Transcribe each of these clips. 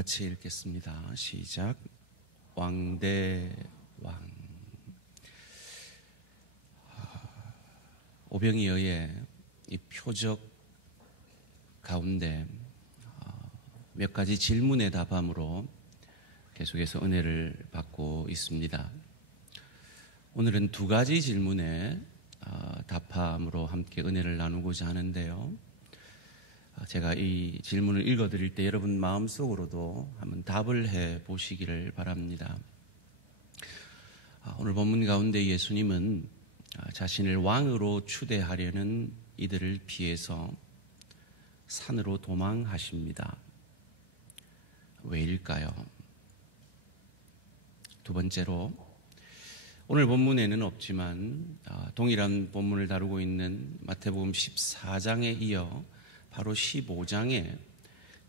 같이 읽겠습니다. 시작. 왕대왕. 오병이어의 이 표적 가운데 몇 가지 질문의 답함으로 계속해서 은혜를 받고 있습니다. 오늘은 두 가지 질문의 답함으로 함께 은혜를 나누고자 하는데요. 제가 이 질문을 읽어드릴 때 여러분 마음속으로도 한번 답을 해 보시기를 바랍니다. 오늘 본문 가운데 예수님은 자신을 왕으로 추대하려는 이들을 피해서 산으로 도망하십니다. 왜일까요? 두 번째로, 오늘 본문에는 없지만 동일한 본문을 다루고 있는 마태복음 14장에 이어 바로 15장에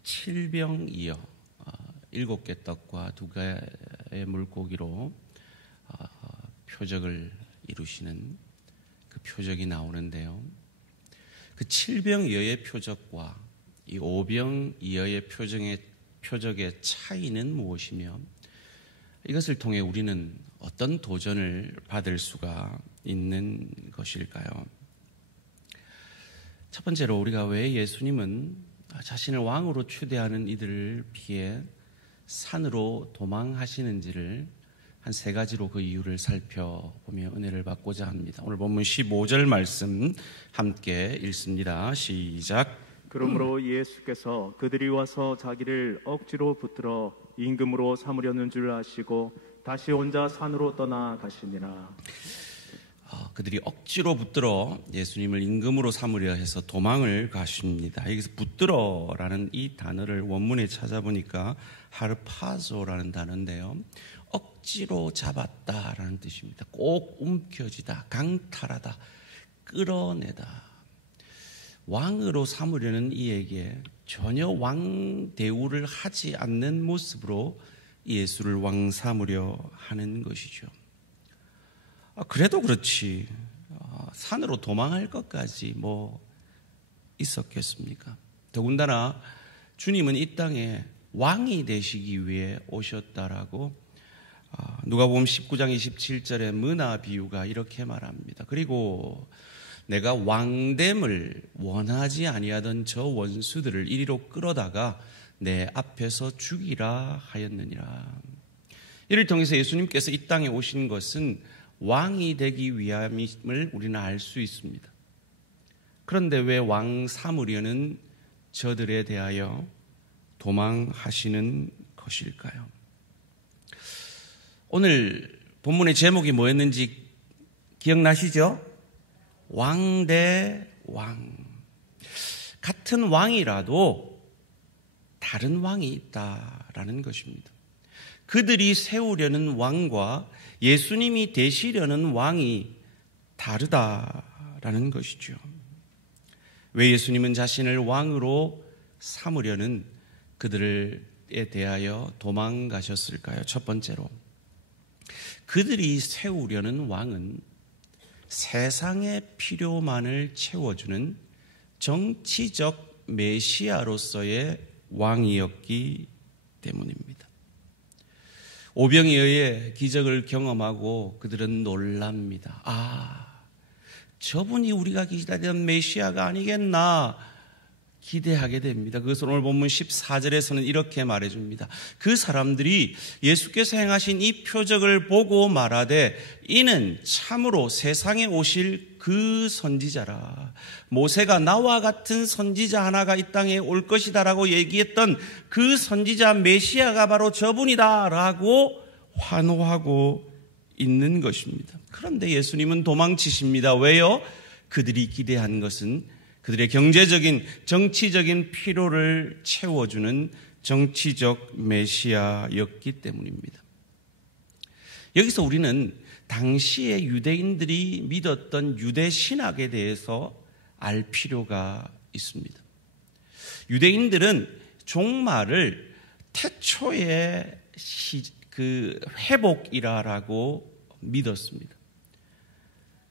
7병이어 7개 떡과 2개의 물고기로 표적을 이루시는 그 표적이 나오는데요. 그 7병이어의 표적과 이 5병이어의 표적의 차이는 무엇이며 이것을 통해 우리는 어떤 도전을 받을 수가 있는 것일까요? 첫 번째로, 우리가 왜 예수님은 자신을 왕으로 추대하는 이들을 피해 산으로 도망하시는지를 한 세 가지로 그 이유를 살펴보며 은혜를 받고자 합니다. 오늘 본문 15절 말씀 함께 읽습니다. 시작. 그러므로 예수께서 그들이 와서 자기를 억지로 붙들어 임금으로 삼으려는 줄 아시고 다시 혼자 산으로 떠나가시니라. 그들이 억지로 붙들어 예수님을 임금으로 삼으려 해서 도망을 가십니다. 여기서 붙들어라는 이 단어를 원문에 찾아보니까 하르파조라는 단어인데요, 억지로 잡았다라는 뜻입니다. 꼭 움켜쥐다, 강탈하다, 끌어내다. 왕으로 삼으려는 이에게 전혀 왕 대우를 하지 않는 모습으로 예수를 왕 삼으려 하는 것이죠. 그래도 그렇지 산으로 도망할 것까지 뭐 있었겠습니까? 더군다나 주님은 이 땅에 왕이 되시기 위해 오셨다라고 누가복음 19장 27절의 문화 비유가 이렇게 말합니다. 그리고 내가 왕됨을 원하지 아니하던 저 원수들을 이리로 끌어다가 내 앞에서 죽이라 하였느니라. 이를 통해서 예수님께서 이 땅에 오신 것은 왕이 되기 위함을 우리는 알 수 있습니다. 그런데 왜 왕 삼으려는 저들에 대하여 도망하시는 것일까요? 오늘 본문의 제목이 뭐였는지 기억나시죠? 왕 대 왕. 같은 왕이라도 다른 왕이 있다라는 것입니다. 그들이 세우려는 왕과 예수님이 되시려는 왕이 다르다라는 것이죠. 왜 예수님은 자신을 왕으로 삼으려는 그들에 대하여 도망가셨을까요? 첫 번째로, 그들이 세우려는 왕은 세상의 필요만을 채워주는 정치적 메시아로서의 왕이었기 때문입니다. 오병이어의 기적을 경험하고 그들은 놀랍니다. 저분이 우리가 기다리던 메시아가 아니겠나 기대하게 됩니다. 그것을 오늘 본문 14절에서는 이렇게 말해줍니다. 그 사람들이 예수께서 행하신 이 표적을 보고 말하되 이는 참으로 세상에 오실 그 선지자라. 모세가 나와 같은 선지자 하나가 이 땅에 올 것이다라고 얘기했던 그 선지자 메시아가 바로 저분이다 라고 환호하고 있는 것입니다. 그런데 예수님은 도망치십니다. 왜요? 그들이 기대한 것은 그들의 경제적인, 정치적인 필요를 채워주는 정치적 메시아였기 때문입니다. 여기서 우리는 당시의 유대인들이 믿었던 유대 신학에 대해서 알 필요가 있습니다. 유대인들은 종말을 태초의 회복이라고 믿었습니다.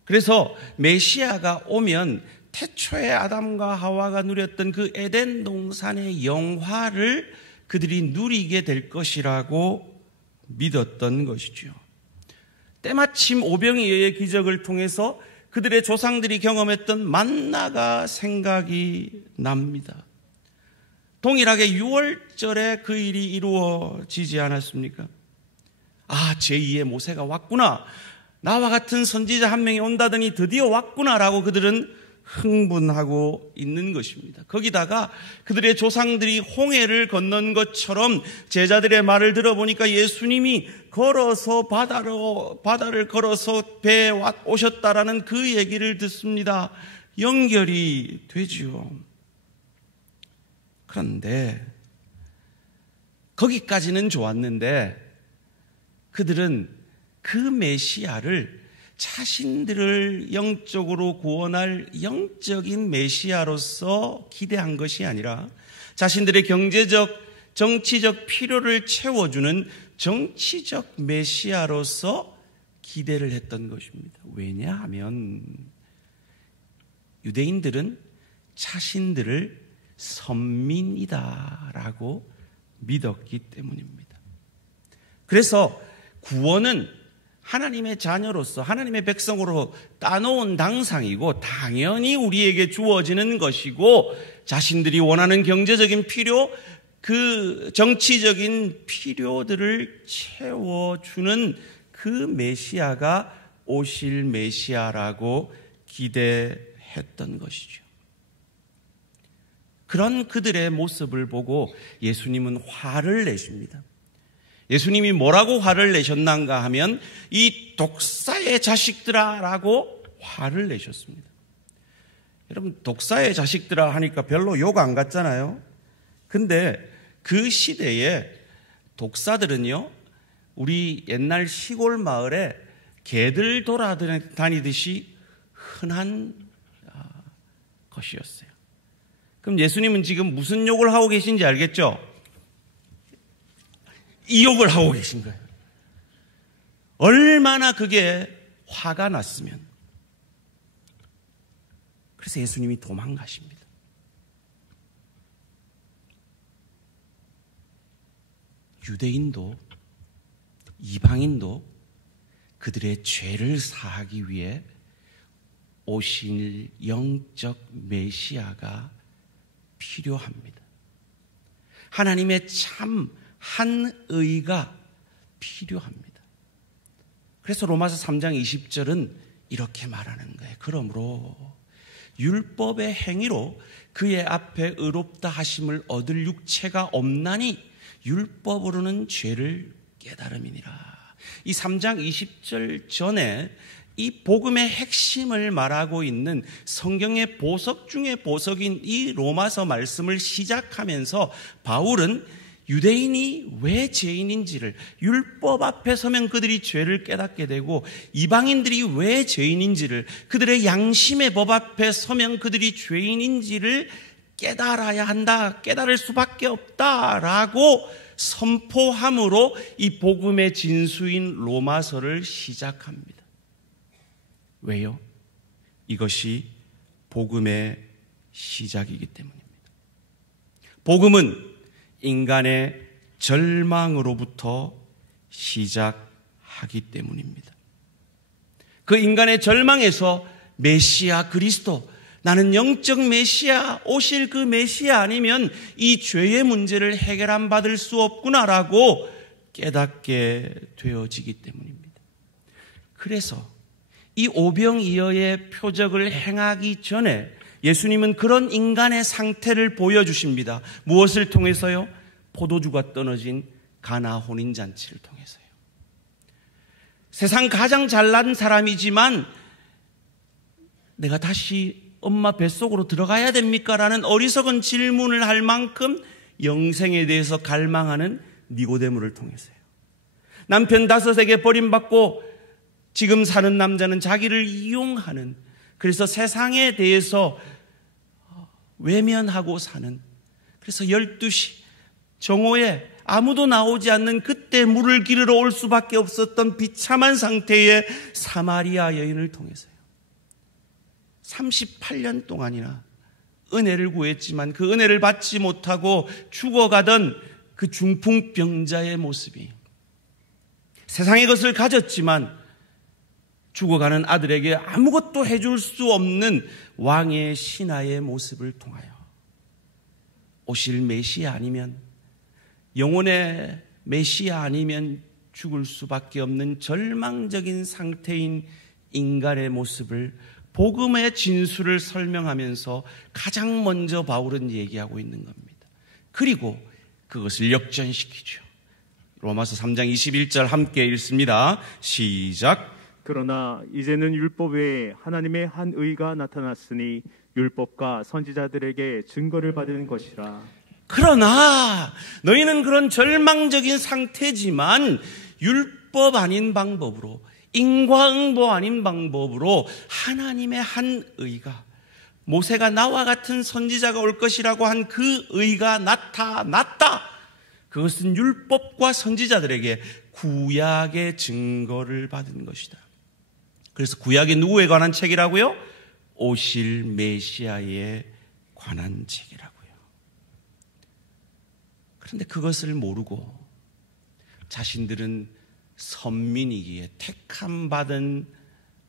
그래서 메시아가 오면 태초에 아담과 하와가 누렸던 그 에덴 동산의 영화를 그들이 누리게 될 것이라고 믿었던 것이죠. 때마침 오병이어의 기적을 통해서 그들의 조상들이 경험했던 만나가 생각이 납니다. 동일하게 6월절에 그 일이 이루어지지 않았습니까? 아, 제2의 모세가 왔구나. 나와 같은 선지자 한 명이 온다더니 드디어 왔구나라고 그들은 흥분하고 있는 것입니다. 거기다가 그들의 조상들이 홍해를 건넌 것처럼 제자들의 말을 들어보니까 예수님이 걸어서 바다를 걸어서 배에 오셨다라는 그 얘기를 듣습니다. 연결이 되지요. 그런데 거기까지는 좋았는데 그들은 그 메시아를 자신들을 영적으로 구원할 영적인 메시아로서 기대한 것이 아니라 자신들의 경제적, 정치적 필요를 채워주는 정치적 메시아로서 기대를 했던 것입니다. 왜냐하면 유대인들은 자신들을 선민이다라고 믿었기 때문입니다. 그래서 구원은 하나님의 자녀로서 하나님의 백성으로 따놓은 당상이고 당연히 우리에게 주어지는 것이고 자신들이 원하는 경제적인 필요, 그 정치적인 필요들을 채워주는 그 메시아가 오실 메시아라고 기대했던 것이죠. 그런 그들의 모습을 보고 예수님은 화를 내십니다. 예수님이 뭐라고 화를 내셨는가 하면 이 독사의 자식들아 라고 화를 내셨습니다. 여러분, 독사의 자식들아 하니까 별로 욕 안 같잖아요. 근데 그 시대에 독사들은요, 우리 옛날 시골 마을에 개들 돌아다니듯이 흔한 것이었어요. 그럼 예수님은 지금 무슨 욕을 하고 계신지 알겠죠? 이 욕을 하고 계신 거예요. 얼마나 그게 화가 났으면. 그래서 예수님이 도망가십니다. 유대인도 이방인도 그들의 죄를 사하기 위해 오실 영적 메시아가 필요합니다. 하나님의 참 한의가 필요합니다. 그래서 로마서 3장 20절은 이렇게 말하는 거예요. 그러므로 율법의 행위로 그의 앞에 의롭다 하심을 얻을 육체가 없나니 율법으로는 죄를 깨달음이니라. 이 3장 20절 전에 이 복음의 핵심을 말하고 있는 성경의 보석 중에 보석인 이 로마서 말씀을 시작하면서 바울은 유대인이 왜 죄인인지를, 율법 앞에 서면 그들이 죄를 깨닫게 되고 이방인들이 왜 죄인인지를, 그들의 양심의 법 앞에 서면 그들이 죄인인지를 깨달아야 한다, 깨달을 수밖에 없다라고 선포함으로 이 복음의 진수인 로마서를 시작합니다. 왜요? 이것이 복음의 시작이기 때문입니다. 복음은 인간의 절망으로부터 시작하기 때문입니다. 그 인간의 절망에서 메시아 그리스도, 나는 영적 메시아, 오실 그 메시아 아니면 이 죄의 문제를 해결 안 받을 수 없구나라고 깨닫게 되어지기 때문입니다. 그래서 이 오병이어의 표적을 행하기 전에 예수님은 그런 인간의 상태를 보여주십니다. 무엇을 통해서요? 포도주가 떨어진 가나 혼인잔치를 통해서요. 세상 가장 잘난 사람이지만 내가 다시 엄마 뱃속으로 들어가야 됩니까? 라는 어리석은 질문을 할 만큼 영생에 대해서 갈망하는 니고데모를 통해서요. 남편 5에게 버림받고 지금 사는 남자는 자기를 이용하는, 그래서 세상에 대해서 외면하고 사는, 그래서 12시 정오에 아무도 나오지 않는 그때 물을 기르러 올 수밖에 없었던 비참한 상태의 사마리아 여인을 통해서요. 38년 동안이나 은혜를 구했지만 그 은혜를 받지 못하고 죽어가던 그 중풍병자의 모습이 세상의 것을 가졌지만 죽어가는 아들에게 아무것도 해줄 수 없는 왕의 신하의 모습을 통하여 오실 메시아 아니면, 영혼의 메시아 아니면 죽을 수밖에 없는 절망적인 상태인 인간의 모습을, 복음의 진수를 설명하면서 가장 먼저 바울은 얘기하고 있는 겁니다. 그리고 그것을 역전시키죠. 로마서 3장 21절 함께 읽습니다. 시작. 그러나 이제는 율법 외에 하나님의 한 의가 나타났으니 율법과 선지자들에게 증거를 받은 것이라. 그러나 너희는 그런 절망적인 상태지만 율법 아닌 방법으로, 인과응보 아닌 방법으로 하나님의 한 의가, 모세가 나와 같은 선지자가 올 것이라고 한 그 의가 나타났다. 그것은 율법과 선지자들에게 구약의 증거를 받은 것이다. 그래서 구약이 누구에 관한 책이라고요? 오실 메시아에 관한 책이라고요. 그런데 그것을 모르고 자신들은 선민이기에, 택함 받은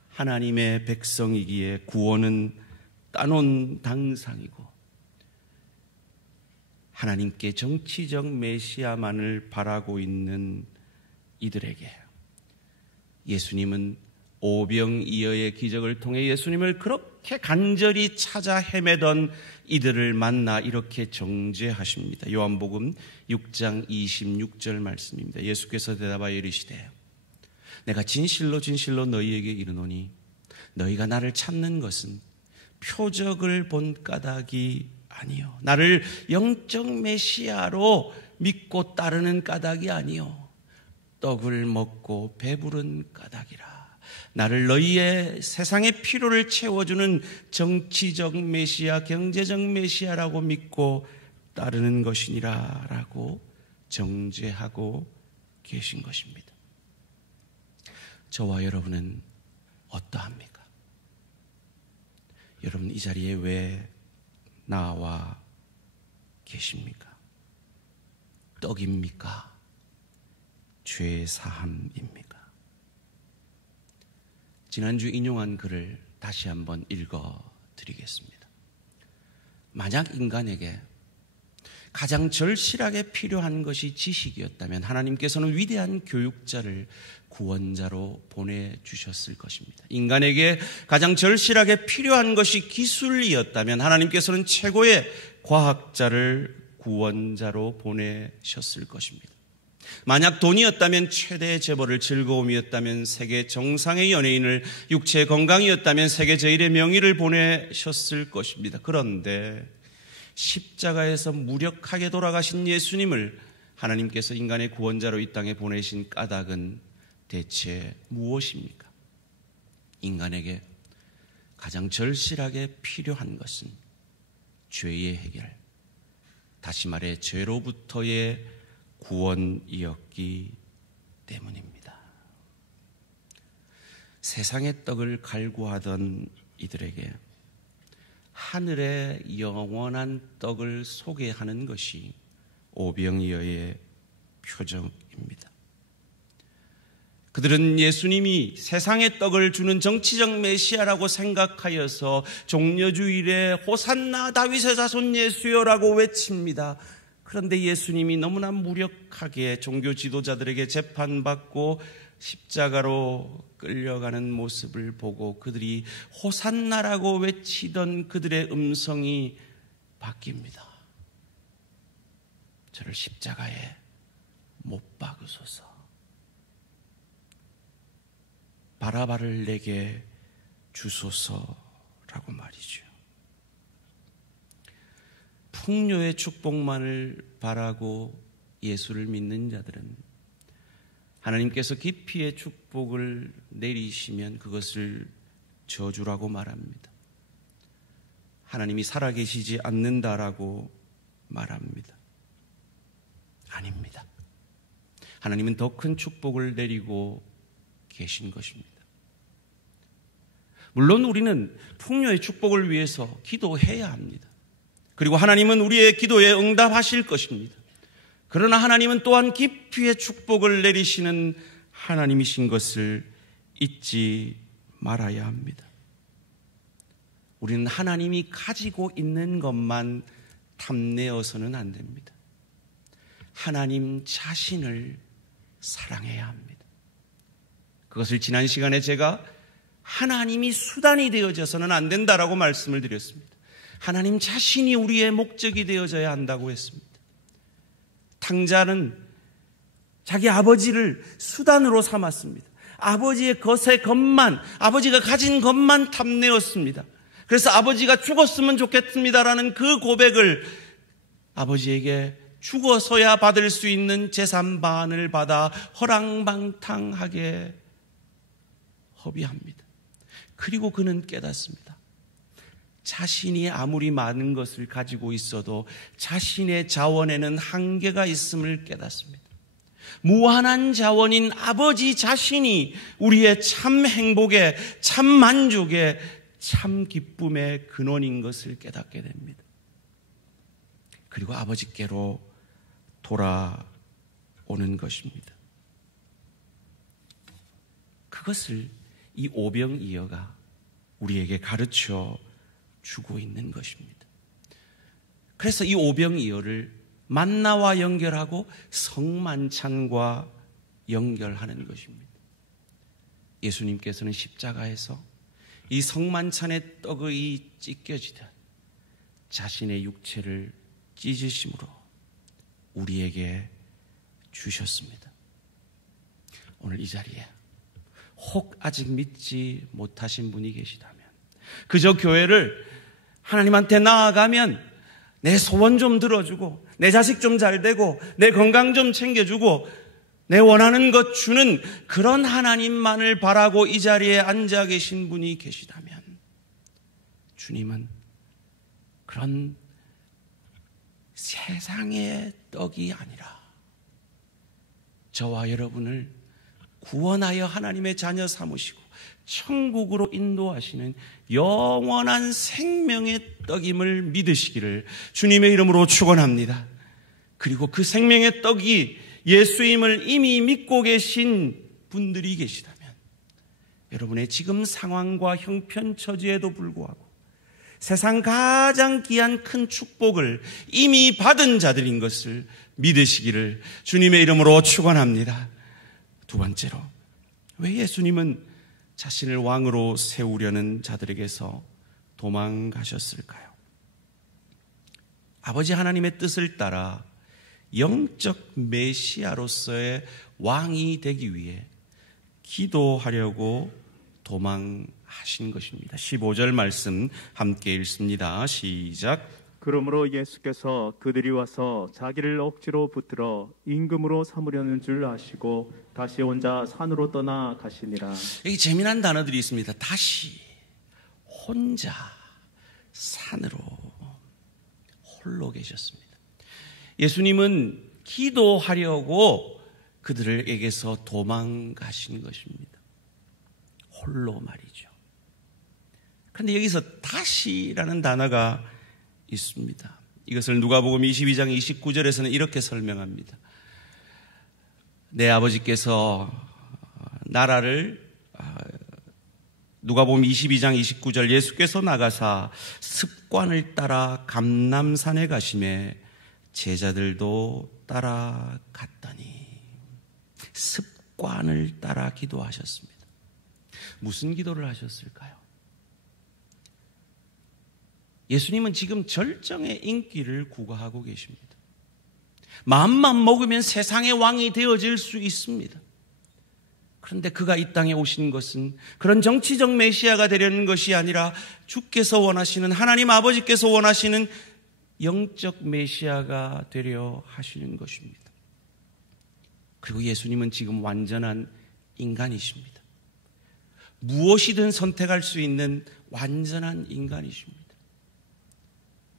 하나님의 백성이기에 구원은 따놓은 당상이고 하나님께 정치적 메시아만을 바라고 있는 이들에게 예수님은 오병이어의 기적을 통해 예수님을 그렇게 간절히 찾아 헤매던 이들을 만나 이렇게 정죄하십니다. 요한복음 6장 26절 말씀입니다. 예수께서 대답하여 이르시되 내가 진실로 진실로 너희에게 이르노니 너희가 나를 찾는 것은 표적을 본 까닭이 아니요, 나를 영적 메시아로 믿고 따르는 까닭이 아니요, 떡을 먹고 배부른 까닭이라. 나를 너희의 세상의 필요를 채워주는 정치적 메시아, 경제적 메시아라고 믿고 따르는 것이니라 라고 정죄하고 계신 것입니다. 저와 여러분은 어떠합니까? 여러분 이 자리에 왜 나와 계십니까? 떡입니까? 죄 사함입니까? 지난주 인용한 글을 다시 한번 읽어드리겠습니다. 만약 인간에게 가장 절실하게 필요한 것이 지식이었다면 하나님께서는 위대한 교육자를 구원자로 보내주셨을 것입니다. 인간에게 가장 절실하게 필요한 것이 기술이었다면 하나님께서는 최고의 과학자를 구원자로 보내셨을 것입니다. 만약 돈이었다면 최대의 재벌을, 즐거움이었다면 세계 정상의 연예인을, 육체의 건강이었다면 세계 제일의 명의를 보내셨을 것입니다. 그런데 십자가에서 무력하게 돌아가신 예수님을 하나님께서 인간의 구원자로 이 땅에 보내신 까닭은 대체 무엇입니까? 인간에게 가장 절실하게 필요한 것은 죄의 해결, 다시 말해 죄로부터의 구원이었기 때문입니다. 세상의 떡을 갈구하던 이들에게 하늘의 영원한 떡을 소개하는 것이 오병이어의 표적입니다. 그들은 예수님이 세상의 떡을 주는 정치적 메시아라고 생각하여서 종려주일에 호산나 다윗의 자손 예수여라고 외칩니다. 그런데 예수님이 너무나 무력하게 종교 지도자들에게 재판받고 십자가로 끌려가는 모습을 보고 그들이 호산나라고 외치던 그들의 음성이 바뀝니다. 저를 십자가에 못 박으소서. 바라바를 내게 주소서라고 말이죠. 풍요의 축복만을 바라고 예수를 믿는 자들은 하나님께서 깊이의 축복을 내리시면 그것을 저주라고 말합니다. 하나님이 살아계시지 않는다라고 말합니다. 아닙니다. 하나님은 더 큰 축복을 내리고 계신 것입니다. 물론 우리는 풍요의 축복을 위해서 기도해야 합니다. 그리고 하나님은 우리의 기도에 응답하실 것입니다. 그러나 하나님은 또한 깊이의 축복을 내리시는 하나님이신 것을 잊지 말아야 합니다. 우리는 하나님이 가지고 있는 것만 탐내어서는 안 됩니다. 하나님 자신을 사랑해야 합니다. 그것을 지난 시간에 제가 하나님이 수단이 되어져서는 안 된다라고 말씀을 드렸습니다. 하나님 자신이 우리의 목적이 되어져야 한다고 했습니다. 탕자는 자기 아버지를 수단으로 삼았습니다. 아버지의 것의 것만, 아버지가 가진 것만 탐내었습니다. 그래서 아버지가 죽었으면 좋겠습니다라는 그 고백을 아버지에게 죽어서야 받을 수 있는 재산 반을 받아 허랑방탕하게 허비합니다. 그리고 그는 깨닫습니다. 자신이 아무리 많은 것을 가지고 있어도 자신의 자원에는 한계가 있음을 깨닫습니다. 무한한 자원인 아버지 자신이 우리의 참 행복의, 참 만족의, 참 기쁨의 근원인 것을 깨닫게 됩니다. 그리고 아버지께로 돌아오는 것입니다. 그것을 이 오병이어가 우리에게 가르쳐 주고 있는 것입니다. 그래서 이 오병이어를 만나와 연결하고 성만찬과 연결하는 것입니다. 예수님께서는 십자가에서 이 성만찬의 떡의 찢겨지듯 자신의 육체를 찢으심으로 우리에게 주셨습니다. 오늘 이 자리에 혹 아직 믿지 못하신 분이 계시다면, 그저 교회를 하나님한테 나아가면 내 소원 좀 들어주고 내 자식 좀 잘 되고 내 건강 좀 챙겨주고 내 원하는 것 주는 그런 하나님만을 바라고 이 자리에 앉아 계신 분이 계시다면, 주님은 그런 세상의 떡이 아니라 저와 여러분을 구원하여 하나님의 자녀 삼으시고 천국으로 인도하시는 영원한 생명의 떡임을 믿으시기를 주님의 이름으로 축원합니다. 그리고 그 생명의 떡이 예수임을 이미 믿고 계신 분들이 계시다면, 여러분의 지금 상황과 형편처지에도 불구하고 세상 가장 귀한 큰 축복을 이미 받은 자들인 것을 믿으시기를 주님의 이름으로 축원합니다. 두 번째로, 왜 예수님은 자신을 왕으로 세우려는 자들에게서 도망가셨을까요? 아버지 하나님의 뜻을 따라 영적 메시아로서의 왕이 되기 위해 기도하려고 도망하신 것입니다. 15절 말씀 함께 읽습니다. 시작. 그러므로 예수께서 그들이 와서 자기를 억지로 붙들어 임금으로 삼으려는 줄 아시고 다시 혼자 산으로 떠나 가시니라. 여기 재미난 단어들이 있습니다. 다시, 혼자, 산으로, 홀로 계셨습니다. 예수님은 기도하려고 그들에게서 도망가신 것입니다. 홀로 말이죠. 그런데 여기서 다시라는 단어가 있습니다. 이것을 누가복음 22장 29절에서는 이렇게 설명합니다. 내 아버지께서 나라를, 누가복음 22장 29절, 예수께서 나가사 습관을 따라 감람산에 가심에 제자들도 따라갔더니, 습관을 따라 기도하셨습니다. 무슨 기도를 하셨을까요? 예수님은 지금 절정의 인기를 구가하고 계십니다. 마음만 먹으면 세상의 왕이 되어질 수 있습니다. 그런데 그가 이 땅에 오신 것은 그런 정치적 메시아가 되려는 것이 아니라 주께서 원하시는, 하나님 아버지께서 원하시는 영적 메시아가 되려 하시는 것입니다. 그리고 예수님은 지금 완전한 인간이십니다. 무엇이든 선택할 수 있는 완전한 인간이십니다.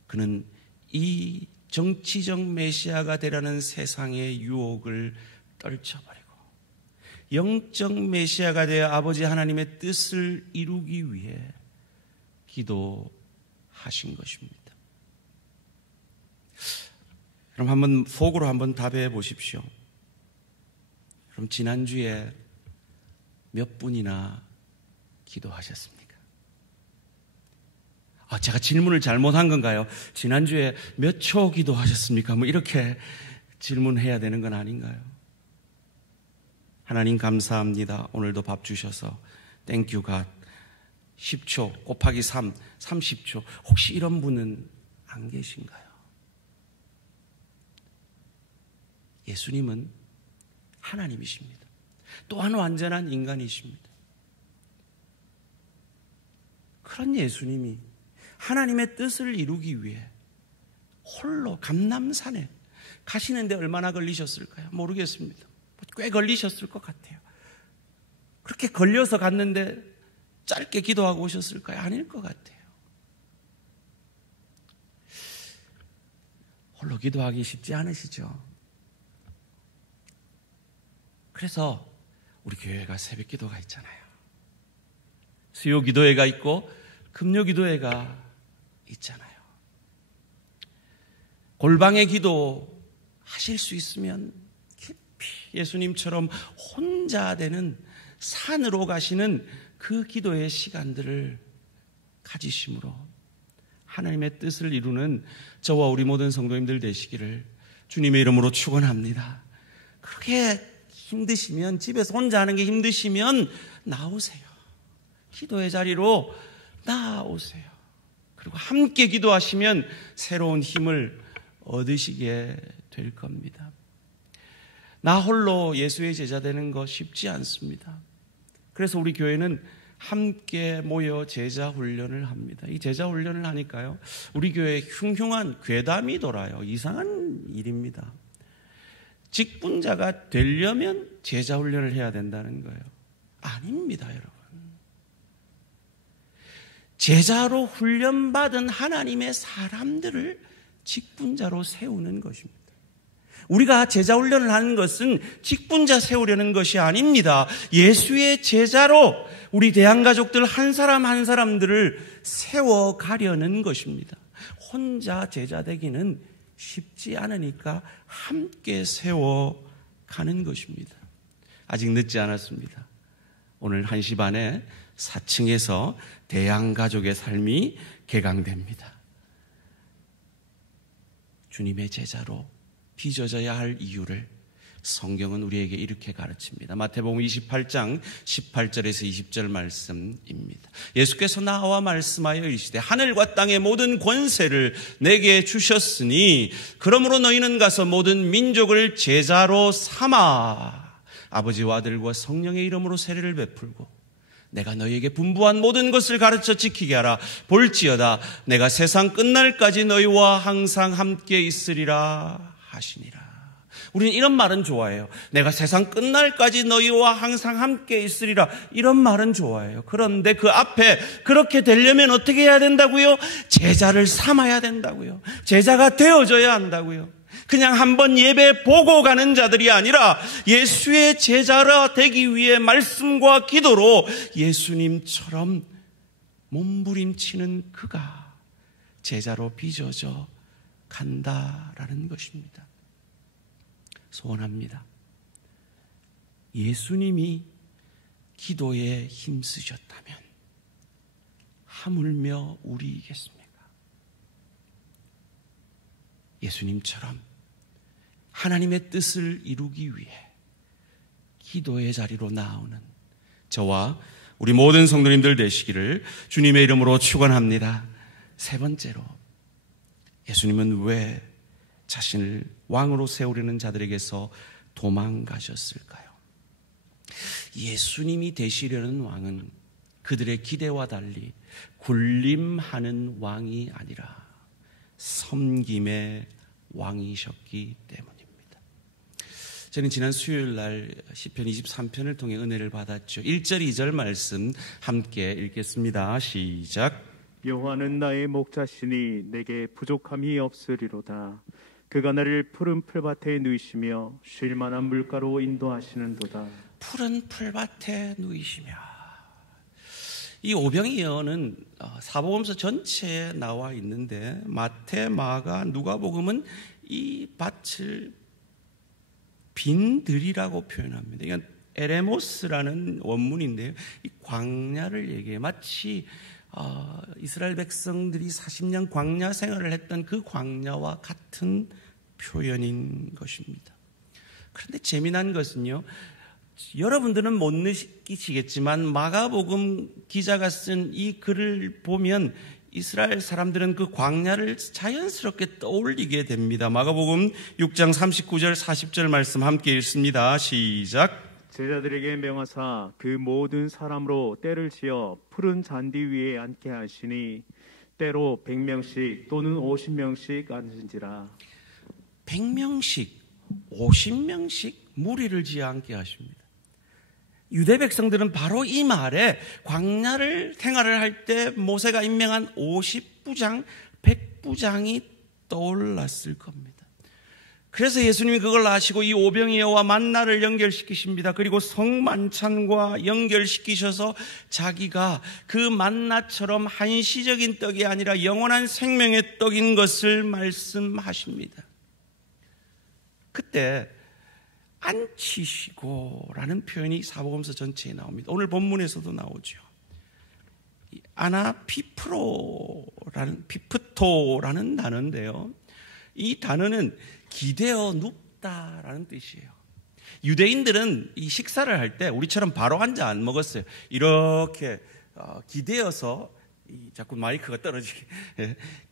그는 이 정치적 메시아가 되라는 세상의 유혹을 떨쳐버리고 영적 메시아가 되어 아버지 하나님의 뜻을 이루기 위해 기도하신 것입니다. 그럼 한번 속으로 한번 답해 보십시오. 그럼 지난주에 몇 분이나 기도하셨습니까? 제가 질문을 잘못한 건가요? 지난주에 몇 초 기도하셨습니까? 뭐 이렇게 질문해야 되는 건 아닌가요? 하나님 감사합니다. 오늘도 밥 주셔서 땡큐 갓. 10초 곱하기 3, 30초. 혹시 이런 분은 안 계신가요? 예수님은 하나님이십니다. 또한 완전한 인간이십니다. 그런 예수님이 하나님의 뜻을 이루기 위해 홀로 감람산에 가시는데 얼마나 걸리셨을까요? 모르겠습니다. 꽤 걸리셨을 것 같아요. 그렇게 걸려서 갔는데 짧게 기도하고 오셨을까요? 아닐 것 같아요. 홀로 기도하기 쉽지 않으시죠? 그래서 우리 교회가 새벽 기도가 있잖아요. 수요 기도회가 있고 금요 기도회가 있잖아요. 골방의 기도 하실 수 있으면 깊이 예수님처럼 혼자 되는 산으로 가시는 그 기도의 시간들을 가지심으로 하나님의 뜻을 이루는 저와 우리 모든 성도님들 되시기를 주님의 이름으로 축원합니다. 그렇게 힘드시면, 집에서 혼자 하는 게 힘드시면 나오세요. 기도의 자리로 나오세요. 그리고 함께 기도하시면 새로운 힘을 얻으시게 될 겁니다. 나 홀로 예수의 제자 되는 거 쉽지 않습니다. 그래서 우리 교회는 함께 모여 제자 훈련을 합니다. 이 제자 훈련을 하니까요, 우리 교회에 흉흉한 괴담이 돌아요. 이상한 일입니다. 직분자가 되려면 제자 훈련을 해야 된다는 거예요. 아닙니다, 여러분. 제자로 훈련받은 하나님의 사람들을 직분자로 세우는 것입니다. 우리가 제자 훈련을 하는 것은 직분자 세우려는 것이 아닙니다. 예수의 제자로 우리 대한가족들 한 사람 한 사람들을 세워가려는 것입니다. 혼자 제자 되기는 쉽지 않으니까 함께 세워가는 것입니다. 아직 늦지 않았습니다. 오늘 1시 반에 4층에서 대한가족의 삶이 개강됩니다. 주님의 제자로 빚어져야 할 이유를 성경은 우리에게 이렇게 가르칩니다. 마태복음 28장 18절에서 20절 말씀입니다. 예수께서 나와 말씀하여 이르시되 하늘과 땅의 모든 권세를 내게 주셨으니 그러므로 너희는 가서 모든 민족을 제자로 삼아 아버지와 아들과 성령의 이름으로 세례를 베풀고 내가 너희에게 분부한 모든 것을 가르쳐 지키게 하라. 볼지어다 내가 세상 끝날까지 너희와 항상 함께 있으리라 하시니라. 우리는 이런 말은 좋아해요. 내가 세상 끝날까지 너희와 항상 함께 있으리라. 이런 말은 좋아해요. 그런데 그 앞에 그렇게 되려면 어떻게 해야 된다고요? 제자를 삼아야 된다고요. 제자가 되어져야 한다고요. 그냥 한번 예배 보고 가는 자들이 아니라 예수의 제자가 되기 위해 말씀과 기도로 예수님처럼 몸부림치는 그가 제자로 빚어져 간다라는 것입니다. 소원합니다. 예수님이 기도에 힘쓰셨다면 하물며 우리이겠습니까? 예수님처럼 하나님의 뜻을 이루기 위해 기도의 자리로 나오는 저와 우리 모든 성도님들 되시기를 주님의 이름으로 축원합니다. 세 번째로, 예수님은 왜 자신을 왕으로 세우려는 자들에게서 도망가셨을까요? 예수님이 되시려는 왕은 그들의 기대와 달리 군림하는 왕이 아니라 섬김의 왕이셨기 때문입니다. 저는 지난 수요일 날 시편 23편을 통해 은혜를 받았죠. 1절 2절 말씀 함께 읽겠습니다. 시작. 여호와는 나의 목자시니 내게 부족함이 없으리로다. 그가 나를 푸른 풀밭에 누이시며 쉴 만한 물가로 인도하시는도다. 푸른 풀밭에 누이시며. 이 오병이 예언은 사복음서 전체에 나와 있는데 마태, 마가, 누가복음은 이 밭을 빈 들이라고 표현합니다. 이건 에레모스라는 원문인데요. 이 광야를 얘기해요. 마치 이스라엘 백성들이 40년 광야 생활을 했던 그 광야와 같은 표현인 것입니다. 그런데 재미난 것은요, 여러분들은 못 느끼시겠지만 마가복음 기자가 쓴 이 글을 보면 이스라엘 사람들은 그 광야를 자연스럽게 떠올리게 됩니다. 마가복음 6장 39절 40절 말씀 함께 읽습니다. 시작. 제자들에게 명하사 그 모든 사람으로 떼를 지어 푸른 잔디 위에 앉게 하시니 때로 100명씩 또는 50명씩 앉은지라. 100명씩 50명씩 무리를 지어 앉게 하십니다. 유대 백성들은 바로 이 말에 광야를 생활을 할 때 모세가 임명한 50부장, 100부장이 떠올랐을 겁니다. 그래서 예수님이 그걸 아시고 이 오병이어와 만나를 연결시키십니다. 그리고 성만찬과 연결시키셔서 자기가 그 만나처럼 한시적인 떡이 아니라 영원한 생명의 떡인 것을 말씀하십니다. 그때 앉히시고라는 표현이 사복음서 전체에 나옵니다. 오늘 본문에서도 나오죠. 피프토라는 단어인데요. 이 단어는 기대어 눕다라는 뜻이에요. 유대인들은 이 식사를 할 때 우리처럼 바로 앉아 안 먹었어요. 이렇게 기대어서, 자꾸 마이크가 떨어지게,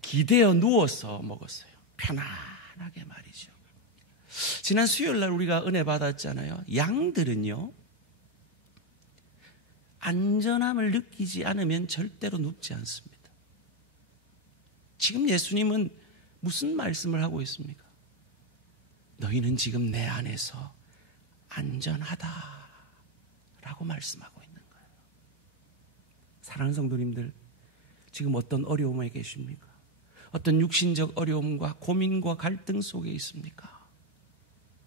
기대어 누워서 먹었어요. 편안하게 말이죠. 지난 수요일 날 우리가 은혜 받았잖아요. 양들은요, 안전함을 느끼지 않으면 절대로 눕지 않습니다. 지금 예수님은 무슨 말씀을 하고 있습니까? 너희는 지금 내 안에서 안전하다라고 말씀하고 있는 거예요. 사랑하는 성도님들, 지금 어떤 어려움에 계십니까? 어떤 육신적 어려움과 고민과 갈등 속에 있습니까?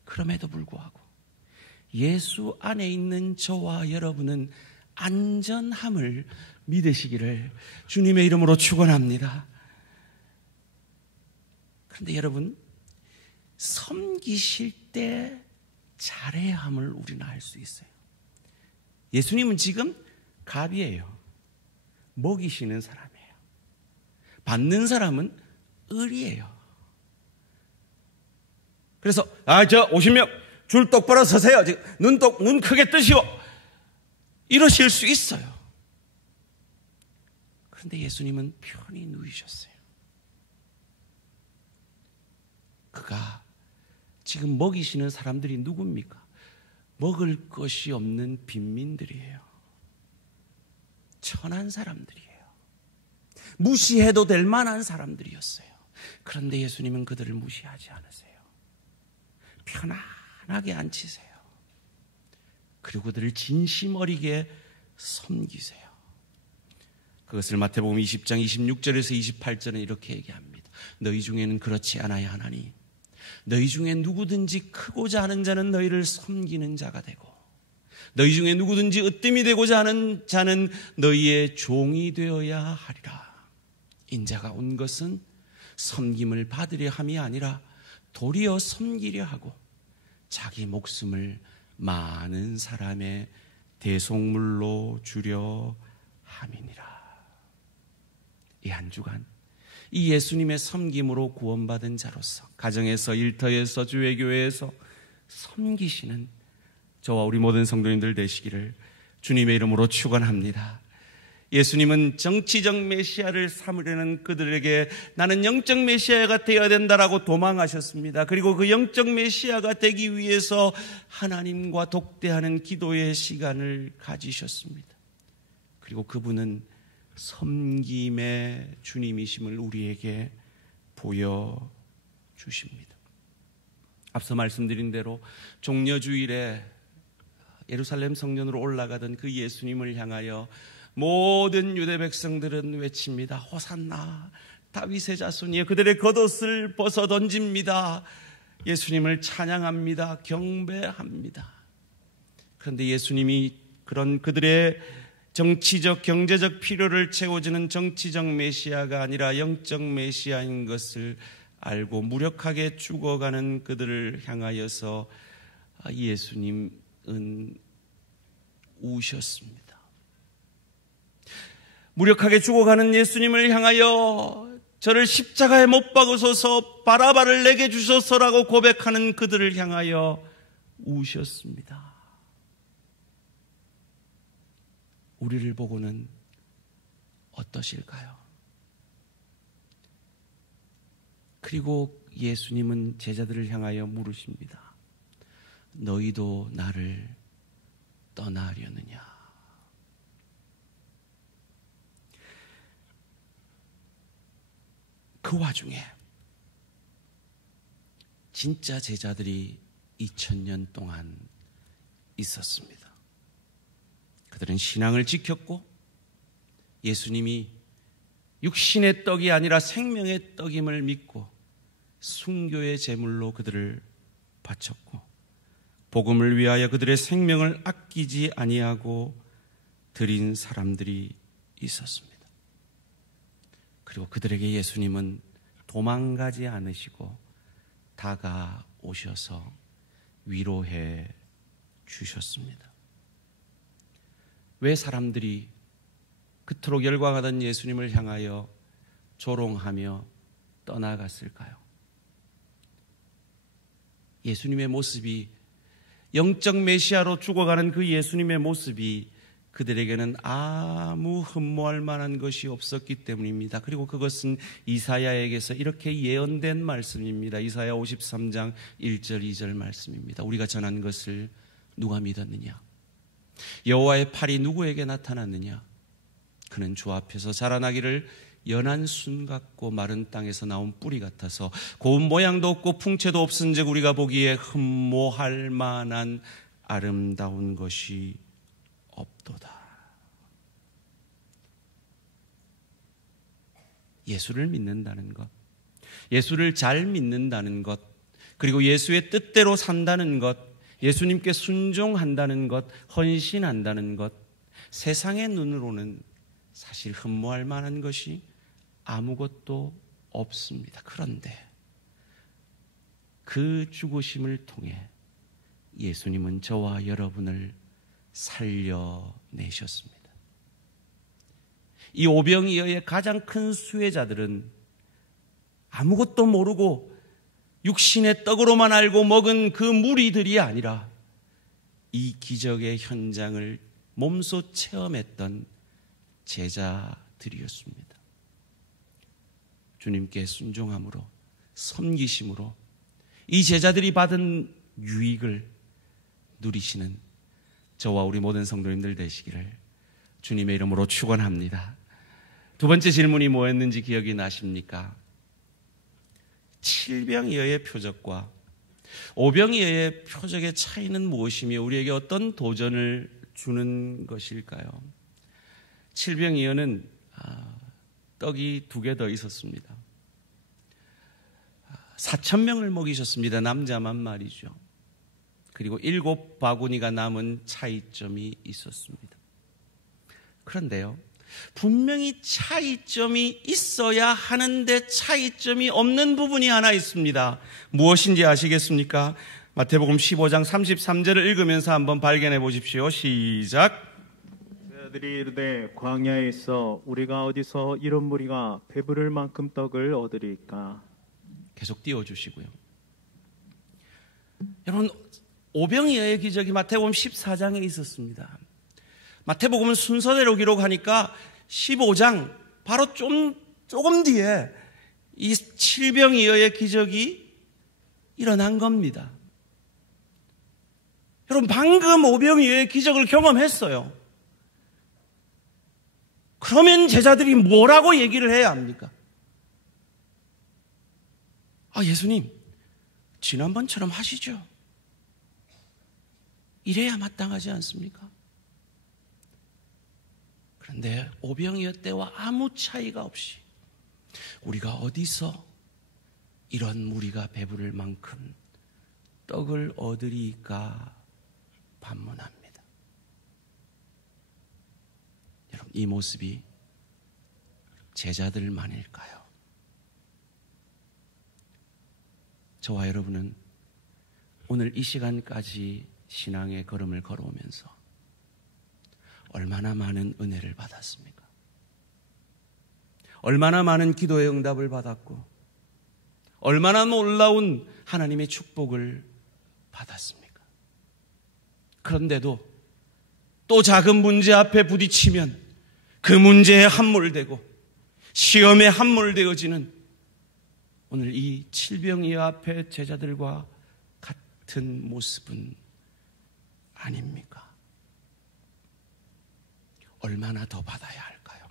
그럼에도 불구하고 예수 안에 있는 저와 여러분은 안전함을 믿으시기를 주님의 이름으로 축원합니다. 그런데 여러분, 섬기실 때 잘해야 함을 우리는 알 수 있어요. 예수님은 지금 갑이에요. 먹이시는 사람이에요. 받는 사람은 을이에요. 그래서 저 50명 줄 똑바로 서세요. 눈 크게 뜨시오. 이러실 수 있어요. 그런데 예수님은 편히 누이셨어요. 그가 지금 먹이시는 사람들이 누굽니까? 먹을 것이 없는 빈민들이에요. 천한 사람들이에요. 무시해도 될 만한 사람들이었어요. 그런데 예수님은 그들을 무시하지 않으세요. 편안하게 앉히세요. 그리고 그들을 진심 어리게 섬기세요. 그것을 마태복음 20장 26절에서 28절은 이렇게 얘기합니다. 너희 중에는 그렇지 않아야 하나니 너희 중에 누구든지 크고자 하는 자는 너희를 섬기는 자가 되고 너희 중에 누구든지 으뜸이 되고자 하는 자는 너희의 종이 되어야 하리라. 인자가 온 것은 섬김을 받으려 함이 아니라 도리어 섬기려 하고 자기 목숨을 많은 사람의 대속물로 주려 함이니라. 이 한 주간 이 예수님의 섬김으로 구원받은 자로서 가정에서, 일터에서, 주회교회에서 섬기시는 저와 우리 모든 성도님들 되시기를 주님의 이름으로 축원합니다. 예수님은 정치적 메시아를 삼으려는 그들에게 나는 영적 메시아가 되어야 된다라고 도망하셨습니다. 그리고 그 영적 메시아가 되기 위해서 하나님과 독대하는 기도의 시간을 가지셨습니다. 그리고 그분은 섬김의 주님이심을 우리에게 보여주십니다. 앞서 말씀드린 대로 종려주일에 예루살렘 성전으로 올라가던 그 예수님을 향하여 모든 유대 백성들은 외칩니다. 호산나, 다윗의 자손이여. 그들의 겉옷을 벗어 던집니다. 예수님을 찬양합니다. 경배합니다. 그런데 예수님이 그런 그들의 정치적, 경제적 필요를 채워주는 정치적 메시아가 아니라 영적 메시아인 것을 알고 무력하게 죽어가는 그들을 향하여서 예수님은 우셨습니다. 무력하게 죽어가는 예수님을 향하여 저를 십자가에 못 박으소서, 바라바를 내게 주소서라고 고백하는 그들을 향하여 우셨습니다. 우리를 보고는 어떠실까요? 그리고 예수님은 제자들을 향하여 물으십니다. 너희도 나를 떠나려느냐? 그 와중에 진짜 제자들이 2000년 동안 있었습니다. 그들은 신앙을 지켰고 예수님이 육신의 떡이 아니라 생명의 떡임을 믿고 순교의 제물로 그들을 바쳤고 복음을 위하여 그들의 생명을 아끼지 아니하고 드린 사람들이 있었습니다. 그리고 그들에게 예수님은 도망가지 않으시고 다가오셔서 위로해 주셨습니다. 왜 사람들이 그토록 열광하던 예수님을 향하여 조롱하며 떠나갔을까요? 예수님의 모습이, 영적 메시아로 죽어가는 그 예수님의 모습이 그들에게는 아무 흠모할 만한 것이 없었기 때문입니다. 그리고 그것은 이사야에게서 이렇게 예언된 말씀입니다. 이사야 53장 1절 2절 말씀입니다. 우리가 전한 것을 누가 믿었느냐? 여호와의 팔이 누구에게 나타났느냐? 그는 주 앞에서 자라나기를 연한 순 같고 마른 땅에서 나온 뿌리 같아서 고운 모양도 없고 풍채도 없은즉 우리가 보기에 흠모할 만한 아름다운 것이 없도다. 예수를 믿는다는 것, 예수를 잘 믿는다는 것, 그리고 예수의 뜻대로 산다는 것, 예수님께 순종한다는 것, 헌신한다는 것, 세상의 눈으로는 사실 흠모할 만한 것이 아무것도 없습니다. 그런데 그 죽으심을 통해 예수님은 저와 여러분을 살려내셨습니다. 이 오병이어의 가장 큰 수혜자들은 아무것도 모르고 육신의 떡으로만 알고 먹은 그 무리들이 아니라 이 기적의 현장을 몸소 체험했던 제자들이었습니다. 주님께 순종함으로, 섬기심으로 이 제자들이 받은 유익을 누리시는 저와 우리 모든 성도님들 되시기를 주님의 이름으로 축원합니다. 두 번째 질문이 뭐였는지 기억이 나십니까? 칠병이어의 표적과 오병이어의 표적의 차이는 무엇이며 우리에게 어떤 도전을 주는 것일까요? 칠병이어는 떡이 2개 더 있었습니다. 4,000명을 먹이셨습니다. 남자만 말이죠. 그리고 7바구니가 남은 차이점이 있었습니다. 그런데요, 분명히 차이점이 있어야 하는데 차이점이 없는 부분이 하나 있습니다. 무엇인지 아시겠습니까? 마태복음 15장 33절을 읽으면서 한번 발견해 보십시오. 시작. 그들이 이르되 광야에 있어 우리가 어디서 이런 무리가 배부를 만큼 떡을 얻으리까? 계속 띄워주시고요. 여러분, 오병이어의 기적이 마태복음 14장에 있었습니다. 마태복음은 순서대로 기록하니까 15장 바로 조금 뒤에 이 칠병이어의 기적이 일어난 겁니다. 여러분, 방금 오병이어의 기적을 경험했어요. 그러면 제자들이 뭐라고 얘기를 해야 합니까? 예수님, 지난번처럼 하시죠. 이래야 마땅하지 않습니까? 그런데 오병이어 때와 아무 차이가 없이 우리가 어디서 이런 무리가 배부를 만큼 떡을 얻으리까 반문합니다. 여러분, 이 모습이 제자들만일까요? 저와 여러분은 오늘 이 시간까지 신앙의 걸음을 걸어오면서 얼마나 많은 은혜를 받았습니까? 얼마나 많은 기도의 응답을 받았고 얼마나 놀라운 하나님의 축복을 받았습니까? 그런데도 또 작은 문제 앞에 부딪히면 그 문제에 함몰되고 시험에 함몰되어지는 오늘 이 칠병이 앞에 제자들과 같은 모습은 아닙니까? 얼마나 더 받아야 할까요?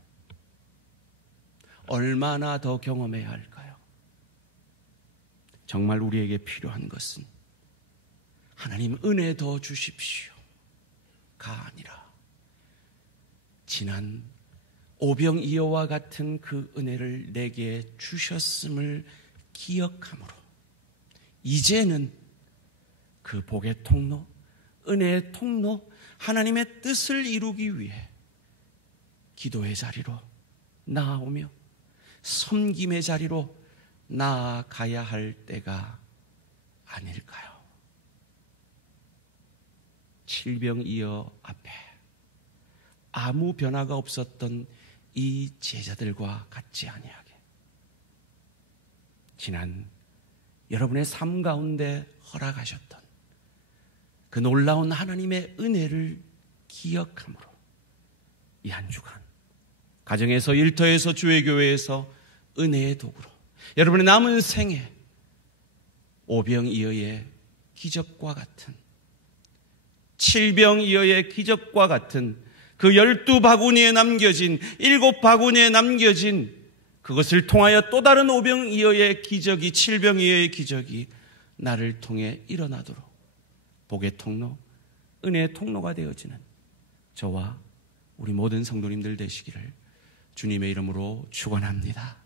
얼마나 더 경험해야 할까요? 정말 우리에게 필요한 것은 하나님 은혜 더 주십시오가 아니라 지난 오병이어와 같은 그 은혜를 내게 주셨음을 기억함으로 이제는 그 복의 통로, 은혜의 통로, 하나님의 뜻을 이루기 위해 기도의 자리로 나아오며 섬김의 자리로 나아가야 할 때가 아닐까요? 칠병이어 앞에 아무 변화가 없었던 이 제자들과 같지 아니하게 지난 여러분의 삶 가운데 허락하셨던 그 놀라운 하나님의 은혜를 기억함으로 이 한 주간 가정에서, 일터에서, 주의교회에서 은혜의 도구로 여러분의 남은 생에 오병이어의 기적과 같은, 칠병이어의 기적과 같은 그 12바구니에 남겨진, 7바구니에 남겨진 그것을 통하여 또 다른 오병이어의 기적이, 칠병이어의 기적이 나를 통해 일어나도록 복의 통로, 은혜의 통로가 되어지는 저와 우리 모든 성도님들 되시기를 주님의 이름으로 축원합니다.